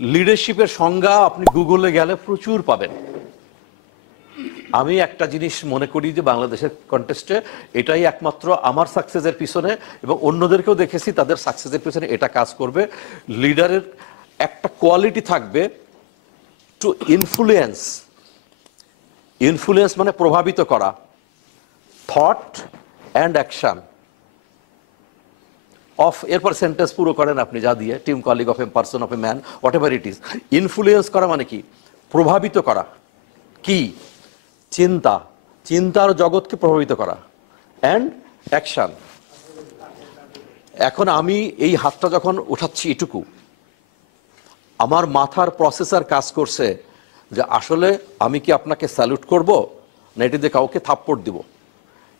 লিডারশিপের সংজ্ঞা আপনি গুগলে গেলে প্রচুর পাবেন। আমি একটা জিনিস মনে করি যে বাংলাদেশের কন্টেস্টে এটাই একমাত্র আমার সাকসেসের পিছনে, এবং অন্যদেরকেও দেখেছি তাদের সাকসেসের পিছনে এটা কাজ করবে। লিডারের একটা কোয়ালিটি থাকবে, টু ইনফ্লুয়েন্স। ইনফ্লুয়েন্স মানে প্রভাবিত করা, থট অ্যান্ড অ্যাকশন অফ, এরপর সেন্টেন্স পুরো করেন আপনি যা দিয়ে, team, colleague of a person of a man, what ever it is. Influence করা মানে কি? প্রভাবিত করা। কি? চিন্তা, চিন্তার জগৎকে প্রভাবিত করা, অ্যান্ড অ্যাকশন। এখন আমি এই হাতটা যখন উঠাচ্ছি এটুকু, আমার মাথার প্রসেসর কাজ করছে যে আসলে আমি কি আপনাকে স্যালুট করব না এটি দিয়ে কাউকে থাপ্পড় দিব।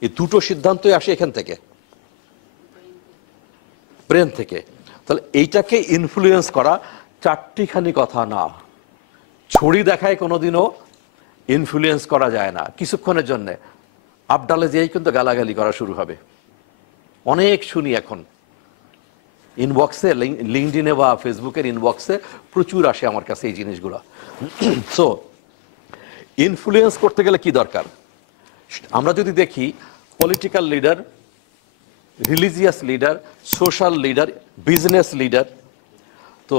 এই দুটো সিদ্ধান্তই আসে এখান থেকে, ব্রেন থেকে। তাহলে এইটাকে ইনফ্লুয়েন্স করা চারটিখানি কথা না। ছড়ি দেখায় কোনোদিনও ইনফ্লুয়েন্স করা যায় না। কিছুক্ষণের জন্যে আবডালে যেই কিন্তু গালাগালি করা শুরু হবে। অনেক শুনি এখন ইনবক্সে, লিঙ্কডিনে বা ফেসবুকের ইনবক্সে প্রচুর আসে আমার কাছে এই জিনিসগুলো। সো ইনফ্লুয়েন্স করতে গেলে কি দরকার? আমরা যদি দেখি political leader, religious leader, social leader, business leader. তো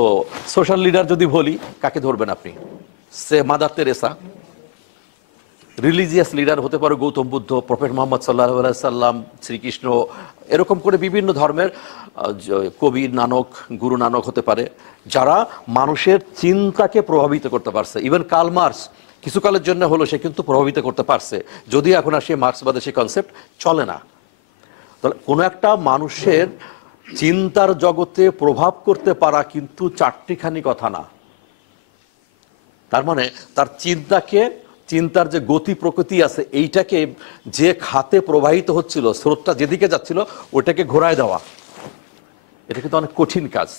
সোশ্যাল লিডার যদি বলি, কাকে ধরবেন আপনি? সে মাদার তেরেসা। রিলিজিয়াস লিডার হতে পারে গৌতম বুদ্ধ, প্রফেট মোহাম্মদ সাল্লাল্লাহু আলাইহি সাল্লাম, শ্রীকৃষ্ণ, এরকম করে বিভিন্ন ধর্মের কবি নানক, গুরু নানক হতে পারে, যারা মানুষের চিন্তাকে প্রভাবিত করতে পারছে। ইভেন কার্ল মার্কস কিছুকালের জন্য হলো, সে কিন্তু প্রভাবিত করতে পারছে, যদিও এখন আর সে মার্ক্সবাদে সে কনসেপ্ট চলে না। তাহলে কোনো একটা মানুষের চিন্তার জগতে প্রভাব করতে পারা কিন্তু চারটিখানি কথা না। তার মানে তার চিন্তাকে, চিন্তার যে গতি প্রকৃতি আছে, এইটাকে যে খাতে প্রবাহিত হচ্ছিল, স্রোতটা যেদিকে যাচ্ছিল ওটাকে ঘোরায় দেওয়া, এটা কিন্তু অনেক কঠিন কাজ।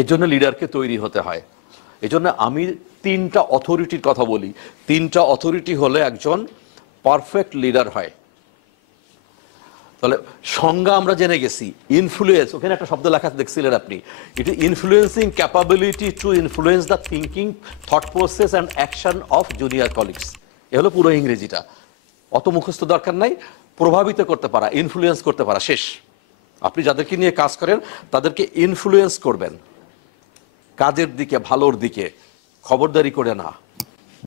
এর জন্য লিডারকে তৈরি হতে হয়। এই জন্য আমি তিনটা অথরিটির কথা বলি। তিনটা অথরিটি হলে একজন পারফেক্ট লিডার হয়। তাহলে সংজ্ঞা আমরা জেনে গেছি। ইনফ্লুয়েন্স, ওখানে একটা শব্দ লেখা দেখছিলেন আপনি, it is influencing capability to influence the thinking, thought process and action of junior colleagues. এ হলো পুরো ইংরেজিটা, অত মুখস্থ দরকার নাই। প্রভাবিত করতে পারা, ইনফ্লুয়েন্স করতে পারা, শেষ। আপনি যাদেরকে নিয়ে কাজ করেন তাদেরকে ইনফ্লুয়েন্স করবেন কাজের দিকে, ভালোর দিকে, খবরদারি করে না।